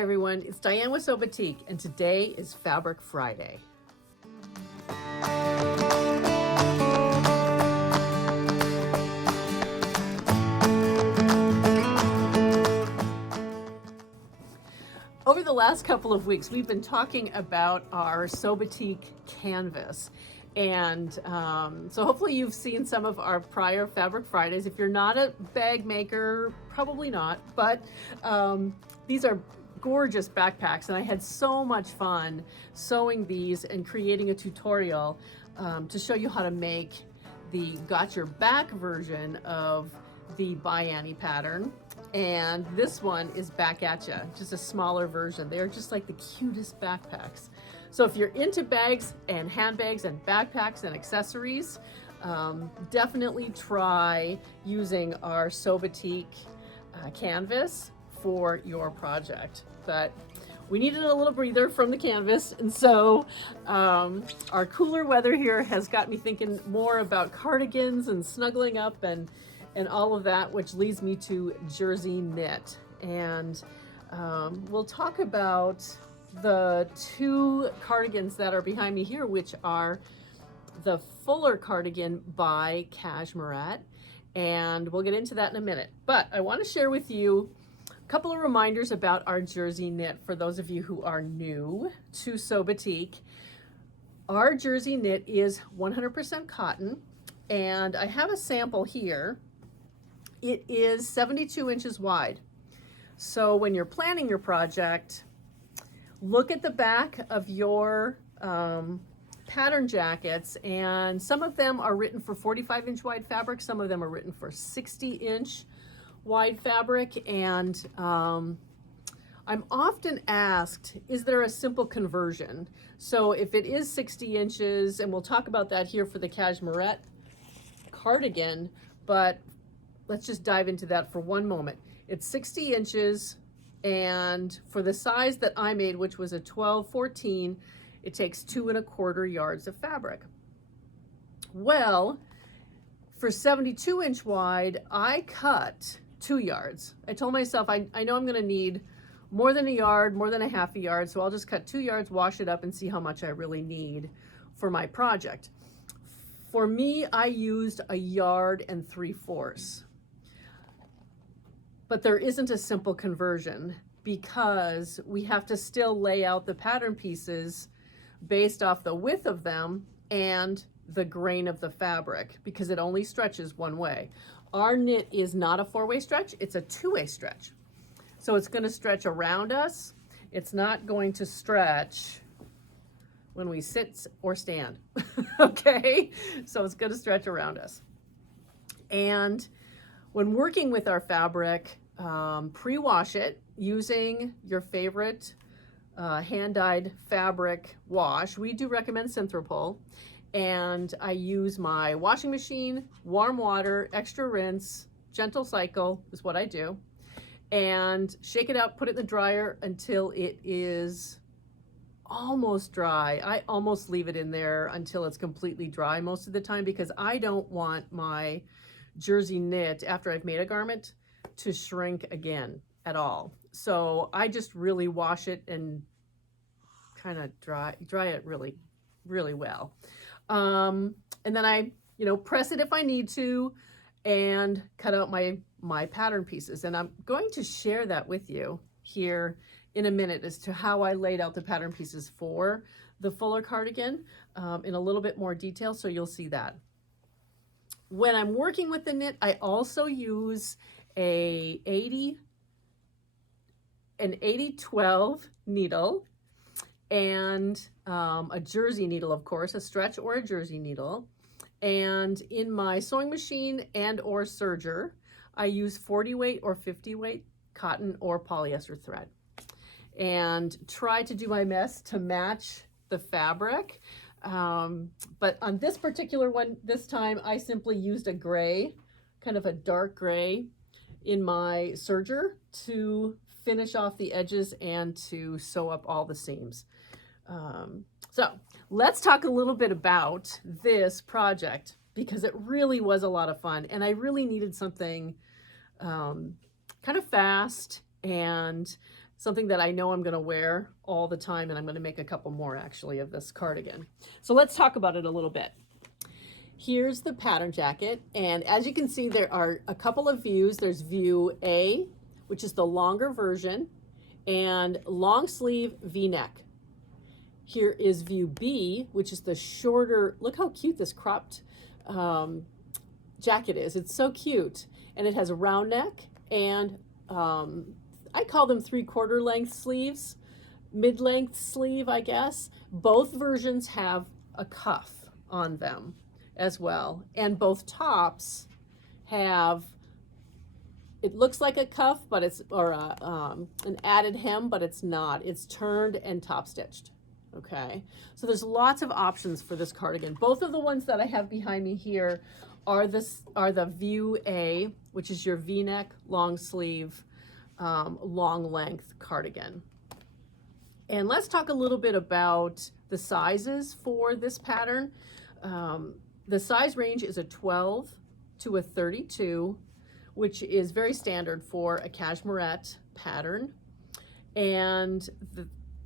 Hi everyone, it's Diane with SewBatik, and today is Fabric Friday. Over the last couple of weeks, we've been talking about our SewBatik canvas. And so hopefully you've seen some of our prior Fabric Fridays. If you're not a bag maker, probably not, but these are gorgeous backpacks, and I had so much fun sewing these and creating a tutorial to show you how to make the Got Your Back version of the Diane pattern. And this one is Back At Ya, just a smaller version. They're just like the cutest backpacks. So if you're into bags and handbags and backpacks and accessories, definitely try using our SewBatik canvas for your project. But we needed a little breather from the canvas, and so our cooler weather here has got me thinking more about cardigans and snuggling up and all of that, which leads me to Jersey Knit. And we'll talk about the two cardigans that are behind me here, which are the Fuller Cardigan by Cashmerette, and we'll get into that in a minute. But I want to share with you a couple of reminders about our Jersey Knit for those of you who are new to SewBatik. Our Jersey Knit is 100% cotton, and I have a sample here. It is 72 inches wide. So when you're planning your project, look at the back of your pattern jackets, and some of them are written for 45-inch wide fabric, some of them are written for 60-inch wide fabric, and I'm often asked, is there a simple conversion? So if it is 60 inches, and we'll talk about that here for the Cashmerette cardigan, but let's just dive into that for one moment. It's 60 inches, and for the size that I made, which was a 12-14, it takes 2¼ yards of fabric. Well, for 72-inch wide, I cut 2 yards. I told myself I know I'm gonna need more than a yard, more than a half a yard, so I'll just cut 2 yards, wash it up, and see how much I really need for my project. For me, I used 1 3/4 yards. But there isn't a simple conversion because we have to still lay out the pattern pieces based off the width of them and the grain of the fabric, because it only stretches one way. Our knit is not a 4-way stretch, it's a 2-way stretch. So it's going to stretch around us. It's not going to stretch when we sit or stand. Okay? So it's going to stretch around us. And when working with our fabric, pre-wash it using your favorite hand-dyed fabric wash. We do recommend Synthropol, and I use my washing machine, warm water, extra rinse, gentle cycle is what I do, and shake it out, put it in the dryer until it is almost dry. I almost leave it in there until it's completely dry most of the time, because I don't want my Jersey Knit, after I've made a garment, to shrink again at all. So I just really wash it and kind of dry it really, really well. And then I, press it if I need to, and cut out my pattern pieces. And I'm going to share that with you here in a minute as to how I laid out the pattern pieces for the Fuller cardigan in a little bit more detail, so you'll see that. When I'm working with the knit, I also use an 80-12 needle and a jersey needle, of course, a stretch or a jersey needle. And in my sewing machine and or serger, I use 40 weight or 50 weight cotton or polyester thread, and try to do my best to match the fabric. But on this particular one, this time I simply used a gray, kind of a dark gray, in my serger to finish off the edges and to sew up all the seams. So let's talk a little bit about this project, because it really was a lot of fun, and I really needed something kind of fast and something that I know I'm going to wear all the time, and I'm going to make a couple more actually of this cardigan. So let's talk about it a little bit. Here's the pattern jacket, and as you can see, there are a couple of views. There's view A, which is the longer version, and long sleeve V-neck. Here is view B, which is the shorter. Look how cute this cropped jacket is. It's so cute, and it has a round neck, and I call them 3/4 length sleeves, mid-length sleeve, I guess. Both versions have a cuff on them as well, and both tops have, it looks like a cuff, but it's, or an added hem, but it's not. It's turned and top stitched. Okay, so there's lots of options for this cardigan. Both of the ones that I have behind me here are the view A, which is your V-neck, long sleeve, long length cardigan. And let's talk a little bit about the sizes for this pattern. The size range is a 12 to a 32, which is very standard for a Cashmerette pattern. And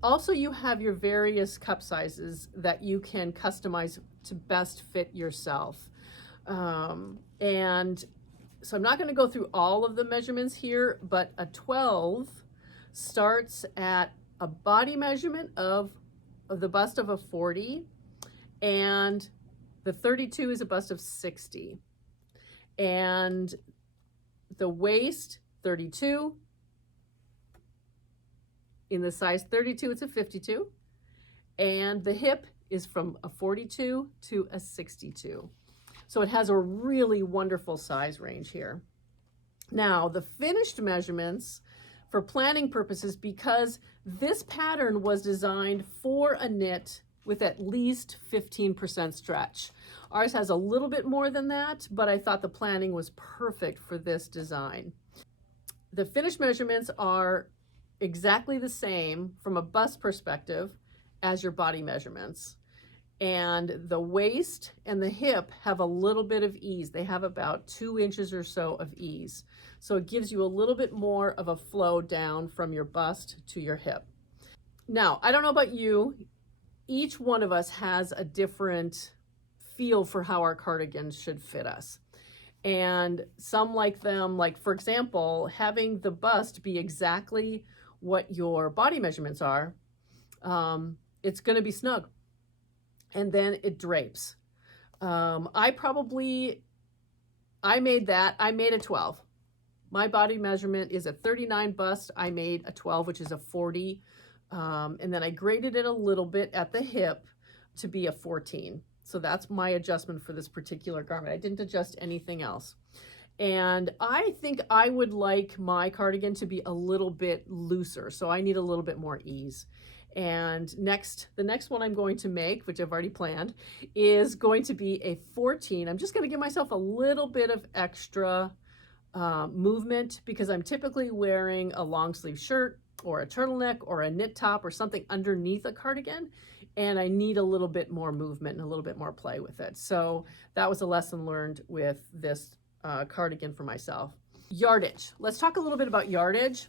also you have your various cup sizes that you can customize to best fit yourself. And so I'm not going to go through all of the measurements here, but a 12 starts at a body measurement of the bust of a 40, and the 32 is a bust of 60, and the waist 32. In the size 32, it's a 52, and the hip is from a 42 to a 62. So it has a really wonderful size range here. Now, the finished measurements for planning purposes, because this pattern was designed for a knit with at least 15% stretch. Ours has a little bit more than that, but I thought the planning was perfect for this design. The finished measurements are exactly the same from a bust perspective as your body measurements. And the waist and the hip have a little bit of ease. They have about 2 inches or so of ease. So it gives you a little bit more of a flow down from your bust to your hip. Now, I don't know about you, each one of us has a different feel for how our cardigans should fit us. And some like them, like for example, having the bust be exactly what your body measurements are, it's going to be snug. And then it drapes. I made a 12. My body measurement is a 39 bust. I made a 12, which is a 40. And then I graded it a little bit at the hip to be a 14. So that's my adjustment for this particular garment. I didn't adjust anything else. And I think I would like my cardigan to be a little bit looser. So I need a little bit more ease. And the next one I'm going to make, which I've already planned, is going to be a 14. I'm just going to give myself a little bit of extra movement because I'm typically wearing a long sleeve shirt or a turtleneck or a knit top or something underneath a cardigan, and I need a little bit more movement and a little bit more play with it. So that was a lesson learned with this cardigan for myself. Yardage. Let's talk a little bit about yardage.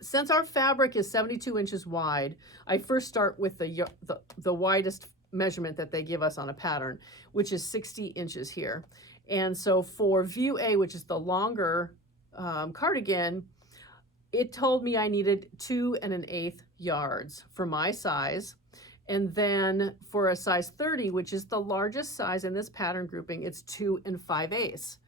Since our fabric is 72 inches wide, I first start with the widest measurement that they give us on a pattern, which is 60 inches here. And so for view A, which is the longer cardigan, it told me I needed 2 1/8 yards for my size. And then for a size 30, which is the largest size in this pattern grouping, it's 2 5/8.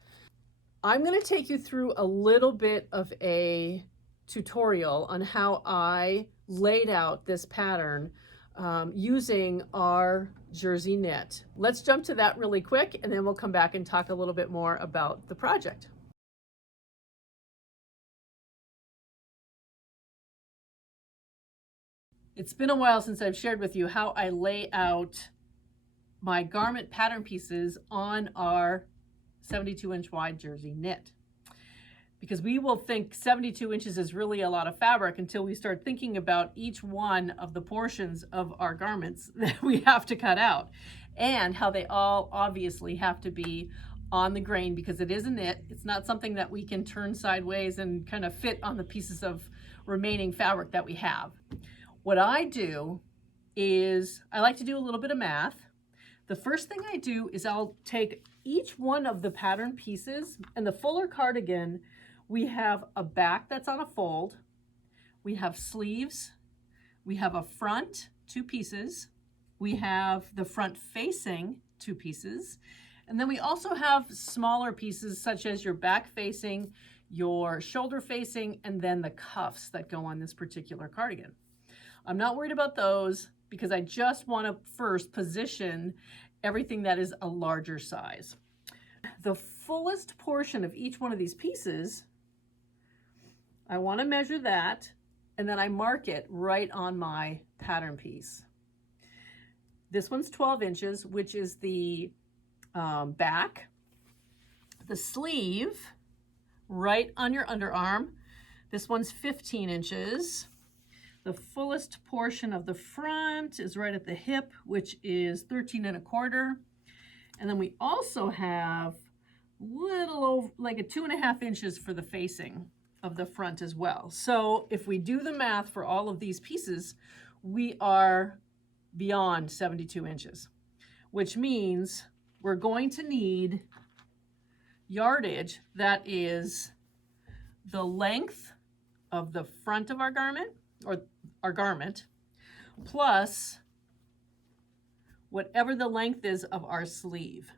I'm going to take you through a little bit of a tutorial on how I laid out this pattern using our jersey knit. Let's jump to that really quick, and then we'll come back and talk a little bit more about the project. It's been a while since I've shared with you how I lay out my garment pattern pieces on our 72-inch wide jersey knit. Because we will think 72 inches is really a lot of fabric until we start thinking about each one of the portions of our garments that we have to cut out, and how they all obviously have to be on the grain because it is a knit. It's not something that we can turn sideways and kind of fit on the pieces of remaining fabric that we have. What I do is I like to do a little bit of math. The first thing I do is I'll take each one of the pattern pieces. In the Fuller Cardigan, we have a back that's on a fold, we have sleeves, we have a front, 2 pieces, we have the front facing 2 pieces, and then we also have smaller pieces such as your back facing, your shoulder facing, and then the cuffs that go on this particular cardigan. I'm not worried about those because I just want to first position everything that is a larger size. The fullest portion of each one of these pieces, I want to measure that, and then I mark it right on my pattern piece. This one's 12 inches, which is the back. The sleeve, right on your underarm. This one's 15 inches. The fullest portion of the front is right at the hip, which is 13 1/4. And then we also have little over, like a 2.5 inches for the facing of the front as well. So if we do the math for all of these pieces, we are beyond 72 inches, which means we're going to need yardage that is the length of the front of our garment, or our garment, plus whatever the length is of our sleeve.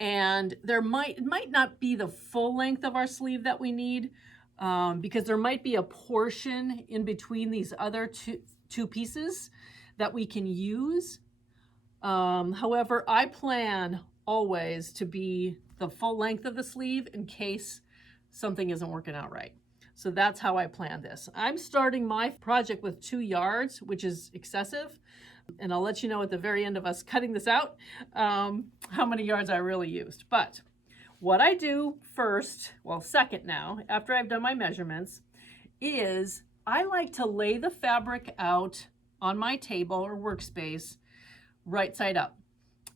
And it might not be the full length of our sleeve that we need, because there might be a portion in between these other two pieces that we can use. However, I plan always to be the full length of the sleeve in case something isn't working out right. So that's how I plan this. I'm starting my project with 2 yards, which is excessive. And I'll let you know at the very end of us cutting this out, how many yards I really used. But what I do first, well, second now, after I've done my measurements, is I like to lay the fabric out on my table or workspace right side up.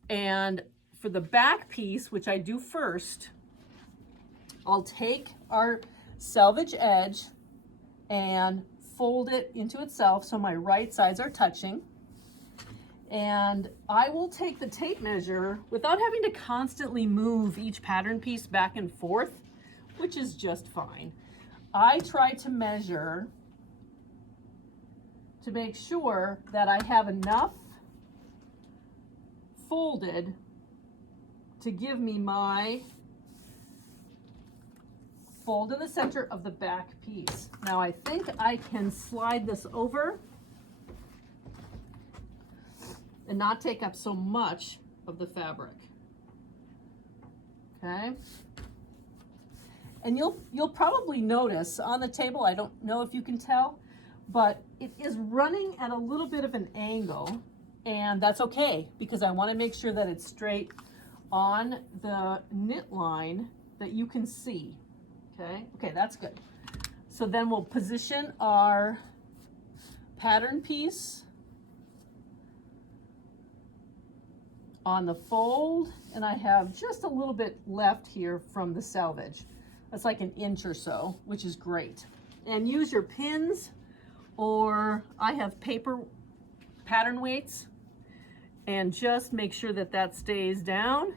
And for the back piece, which I do first, I'll take our selvage edge and fold it into itself so my right sides are touching. And I will take the tape measure without having to constantly move each pattern piece back and forth, which is just fine. I try to measure to make sure that I have enough folded to give me my fold in the center of the back piece. Now I think I can slide this over and not take up so much of the fabric. Okay. And you'll probably notice on the table, I don't know if you can tell, but it is running at a little bit of an angle, and that's okay because I want to make sure that it's straight on the knit line that you can see. Okay, that's good. So then we'll position our pattern piece on the fold, and I have just a little bit left here from the selvage. That's like an inch or so, which is great. And use your pins, or I have paper pattern weights, and just make sure that that stays down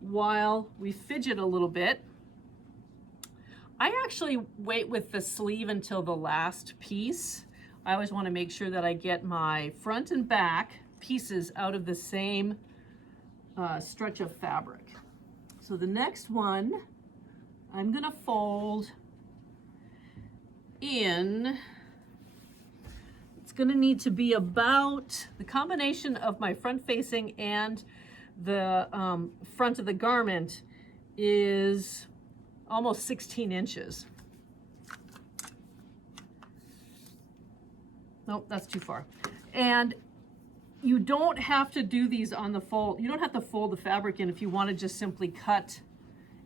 while we fidget a little bit. I actually wait with the sleeve until the last piece. I always want to make sure that I get my front and back pieces out of the same stretch of fabric. So the next one, I'm going to fold in. It's going to need to be about the combination of my front facing and the front of the garment is almost 16 inches. Nope, that's too far. And you don't have to do these on the fold. You don't have to fold the fabric in if you want to just simply cut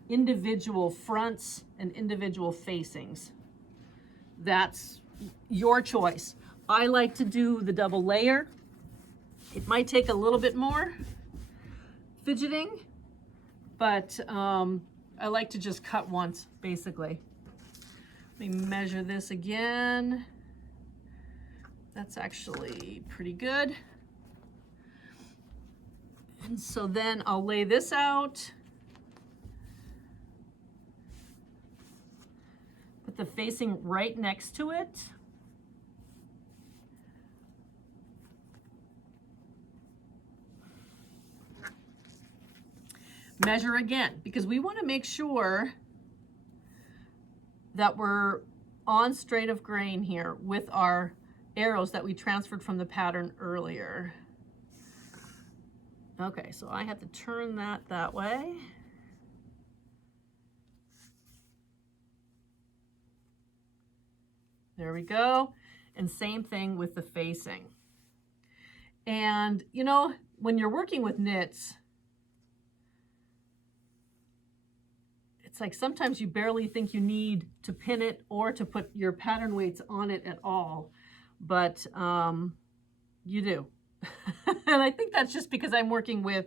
individual fronts and individual facings. That's your choice. I like to do the double layer. It might take a little bit more fidgeting, but I like to just cut once, basically. Let me measure this again. That's actually pretty good. And so then I'll lay this out. Put the facing right next to it. Measure again, because we want to make sure that we're on straight of grain here with our arrows that we transferred from the pattern earlier. Okay, so I have to turn that way. There we go. And same thing with the facing. And you know, when you're working with knits, it's like sometimes you barely think you need to pin it or to put your pattern weights on it at all, but you do. And I think that's just because I'm working with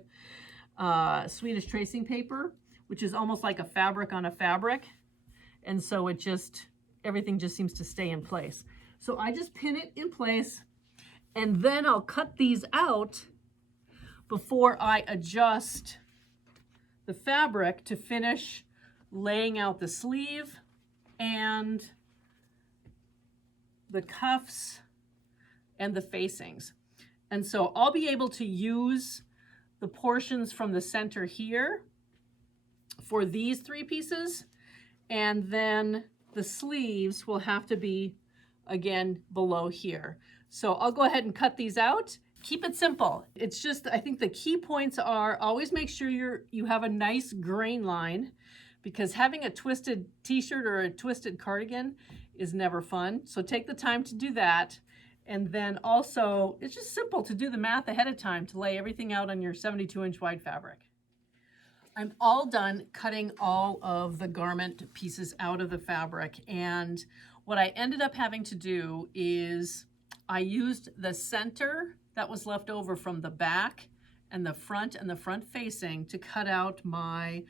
Swedish tracing paper, which is almost like a fabric on a fabric. And so it just, everything just seems to stay in place. So I just pin it in place, and then I'll cut these out before I adjust the fabric to finish laying out the sleeve and the cuffs and the facings. And so I'll be able to use the portions from the center here for these three pieces, and then the sleeves will have to be again below here. So I'll go ahead and cut these out. Keep it simple. It's just, I think the key points are always make sure you have a nice grain line, because having a twisted t-shirt or a twisted cardigan is never fun. So take the time to do that. And then also, it's just simple to do the math ahead of time to lay everything out on your 72-inch wide fabric. I'm all done cutting all of the garment pieces out of the fabric. And what I ended up having to do is I used the center that was left over from the back and the front facing to cut out my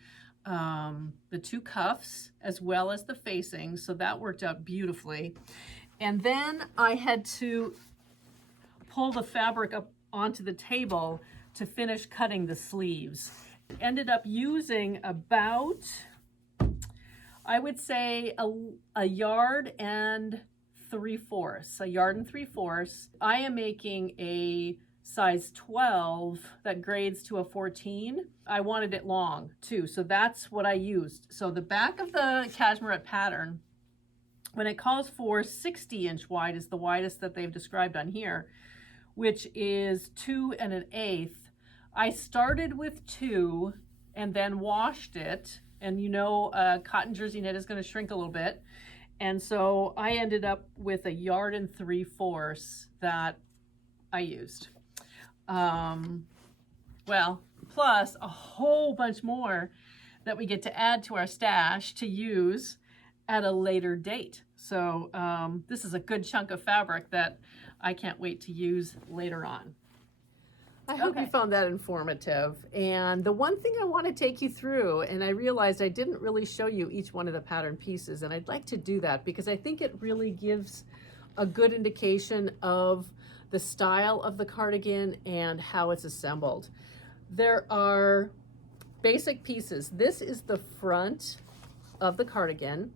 the two cuffs as well as the facing. So that worked out beautifully. And then I had to pull the fabric up onto the table to finish cutting the sleeves. Ended up using about, I would say, a yard and 3/4, a yard and 3/4. I am making a size 12 that grades to a 14. I wanted it long too, so that's what I used. So the back of the Cashmerette pattern, when it calls for 60-inch wide, is the widest that they've described on here, which is 2 1/8. I started with 2 and then washed it. And you know, cotton jersey knit is going to shrink a little bit. And so I ended up with a yard and 3/4 that I used. Well, plus a whole bunch more that we get to add to our stash to use at a later date. So this is a good chunk of fabric that I can't wait to use later on. I hope you found that informative. And the one thing I want to take you through, and I realized I didn't really show you each one of the pattern pieces, and I'd like to do that because I think it really gives a good indication of the style of the cardigan and how it's assembled. There are basic pieces. This is the front of the cardigan,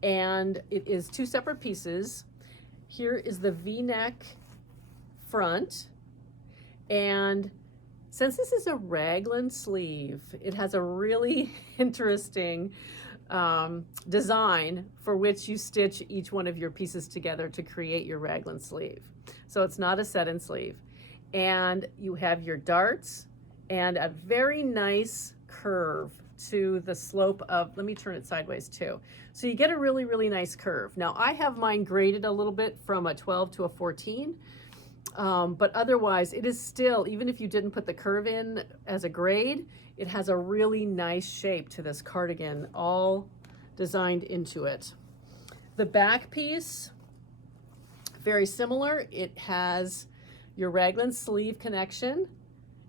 and it is 2 separate pieces. Here is the V-neck front, and since this is a raglan sleeve, it has a really interesting design for which you stitch each one of your pieces together to create your raglan sleeve. So it's not a set-in sleeve. And you have your darts and a very nice curve to the slope of, let me turn it sideways too. So you get a really, really nice curve. Now I have mine graded a little bit from a 12 to a 14, but otherwise it is still, even if you didn't put the curve in as a grade, it has a really nice shape to this cardigan, all designed into it. The back piece, very similar. It has your raglan sleeve connection.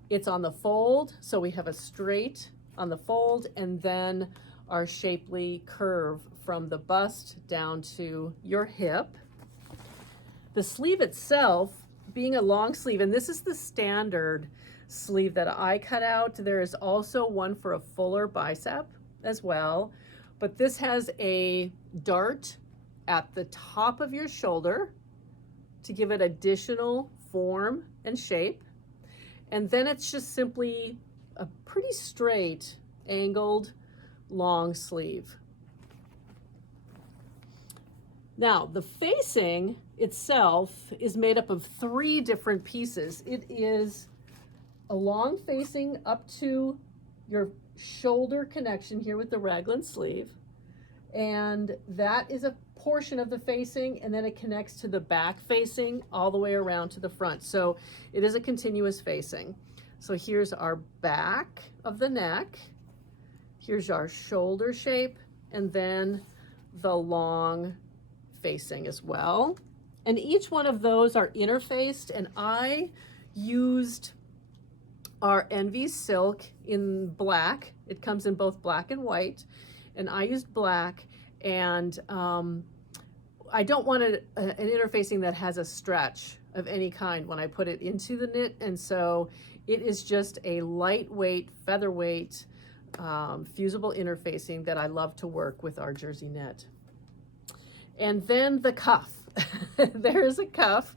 It's on the fold, so we have a straight on the fold, and then our shapely curve from the bust down to your hip. The sleeve itself, being a long sleeve, and this is the standard sleeve that I cut out. There is also one for a fuller bicep as well, but this has a dart at the top of your shoulder to give it additional form and shape. And then it's just simply a pretty straight, angled, long sleeve. Now, the facing itself is made up of 3 different pieces. It is a long facing up to your shoulder connection here with the raglan sleeve. And that is a portion of the facing, and then it connects to the back facing all the way around to the front. So it is a continuous facing. So here's our back of the neck. Here's our shoulder shape, and then the long facing as well. And each one of those are interfaced, and I used our Envy silk in black. It comes in both black and white, and I used black, and I don't want an interfacing that has a stretch of any kind when I put it into the knit, and so it is just a lightweight, featherweight, fusible interfacing that I love to work with our jersey knit. And then the cuff. There is a cuff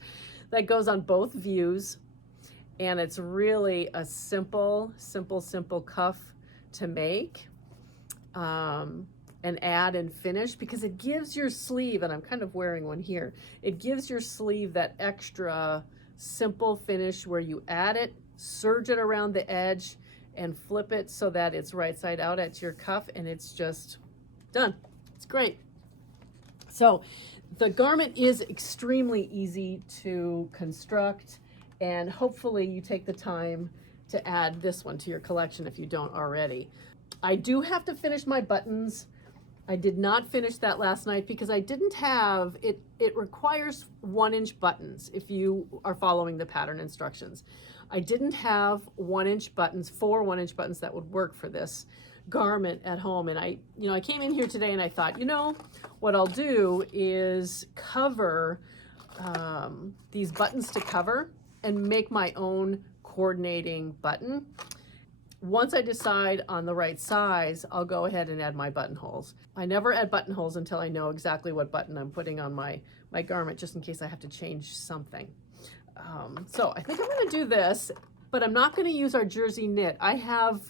that goes on both views, and it's really a simple cuff to make and add and finish, because it gives your sleeve, and I'm kind of wearing one here, it gives your sleeve that extra simple finish where you add it, serge it around the edge, and flip it so that it's right side out at your cuff, and it's just done. It's great. So the garment is extremely easy to construct, and hopefully you take the time to add this one to your collection if you don't already. I do have to finish my buttons. I did not finish that last night because I didn't have it. It requires 1-inch buttons if you are following the pattern instructions. I didn't have 1-inch buttons, 4 1-inch buttons that would work for this garment at home. And I came in here today and I thought, what I'll do is cover these buttons to cover and make my own coordinating button. Once I decide on the right size, I'll go ahead and add my buttonholes. I never add buttonholes until I know exactly what button I'm putting on my garment, just in case I have to change something. So I think I'm going to do this, but I'm not going to use our jersey knit. I have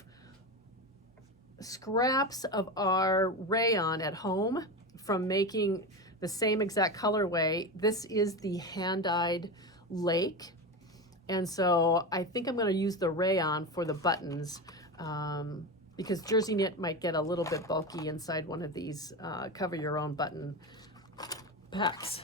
scraps of our rayon at home from making the same exact colorway. This is the hand-dyed lake. And so I think I'm going to use the rayon for the buttons because jersey knit might get a little bit bulky inside one of these cover your own button packs.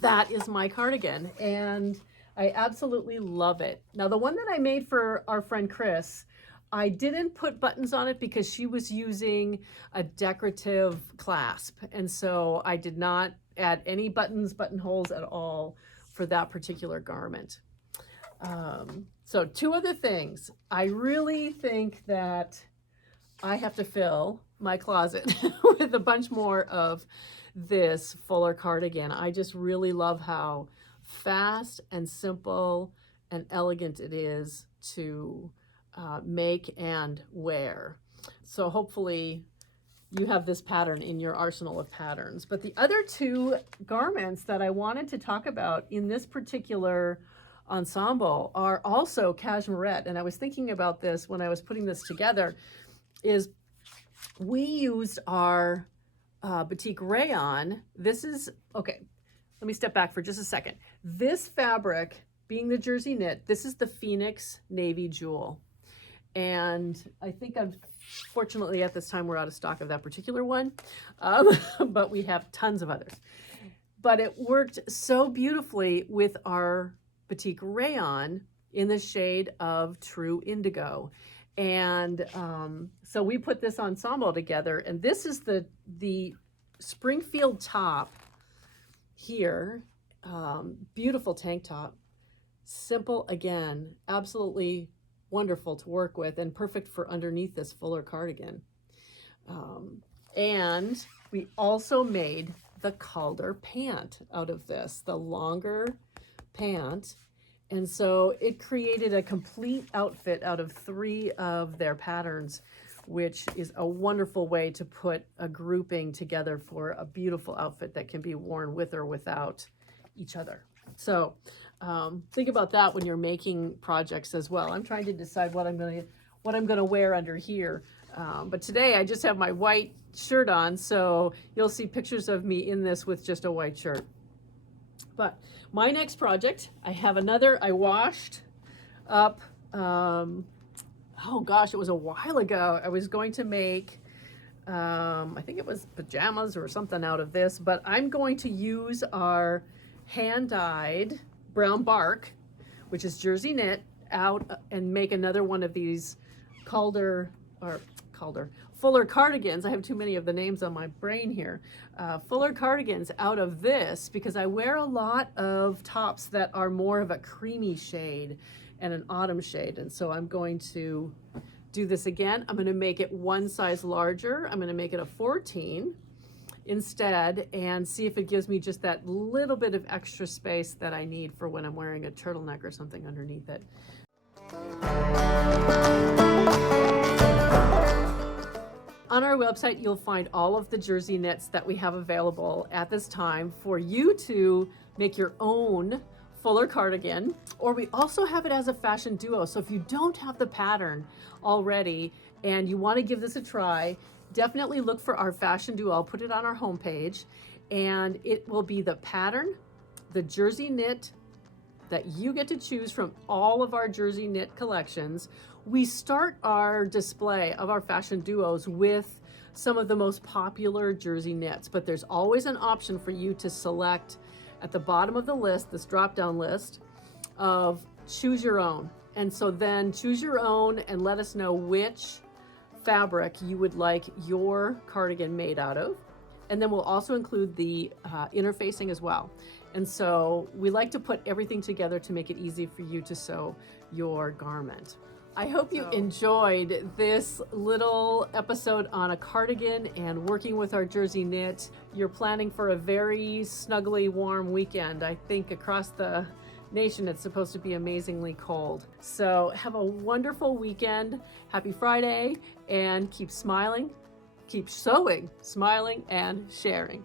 That is my cardigan, and I absolutely love it. Now, the one that I made for our friend Chris, I didn't put buttons on it because she was using a decorative clasp, and so I did not add any buttonholes at all for that particular garment. So 2 other things. I really think that I have to fill my closet with a bunch more of this Fuller cardigan. I just really love how fast and simple and elegant it is to make and wear. So hopefully you have this pattern in your arsenal of patterns. But the other 2 garments that I wanted to talk about in this particular ensemble are also Cashmerette, and I was thinking about this when I was putting this together, is we used our Batik rayon. This is, okay, let me step back for just a second. This fabric, being the jersey knit, this is the Phoenix Navy Jewel. And I think fortunately at this time we're out of stock of that particular one, but we have tons of others. But it worked so beautifully with our Batik rayon in the shade of True Indigo. And so we put this ensemble together, and this is the Springfield top here. Beautiful tank top. Simple again, absolutely wonderful to work with and perfect for underneath this Fuller cardigan. And we also made the Calder pant out of this, the longer pant. And so it created a complete outfit out of 3 of their patterns, which is a wonderful way to put a grouping together for a beautiful outfit that can be worn with or without each other. So think about that when you're making projects as well. I'm trying to decide what I'm gonna wear under here. But today I just have my white shirt on, so you'll see pictures of me in this with just a white shirt. But my next project, I have another, I washed up, oh gosh, it was a while ago. I was going to make, I think it was pajamas or something out of this, but I'm going to use our hand-dyed brown bark, which is jersey knit, out and make another one of these Fuller cardigans. I have too many of the names on my brain here. Fuller cardigans out of this, because I wear a lot of tops that are more of a creamy shade and an autumn shade. And so I'm going to do this again. I'm going to make it 1 size larger. I'm going to make it a 14 instead and see if it gives me just that little bit of extra space that I need for when I'm wearing a turtleneck or something underneath it. On our website, you'll find all of the jersey knits that we have available at this time for you to make your own Fuller cardigan, or we also have it as a fashion duo. So if you don't have the pattern already and you want to give this a try, definitely look for our fashion duo. I'll put it on our homepage, and it will be the pattern, the jersey knit that you get to choose from all of our jersey knit collections. We start our display of our fashion duos with some of the most popular jersey knits, but there's always an option for you to select at the bottom of the list, this drop-down list of choose your own. And so then choose your own and let us know which fabric you would like your cardigan made out of. And then we'll also include the interfacing as well. And so we like to put everything together to make it easy for you to sew your garment. I hope you enjoyed this little episode on a cardigan and working with our jersey knit. You're planning for a very snuggly warm weekend. I think across the nation it's supposed to be amazingly cold. So have a wonderful weekend. Happy Friday, and keep smiling, keep sewing, smiling, and sharing.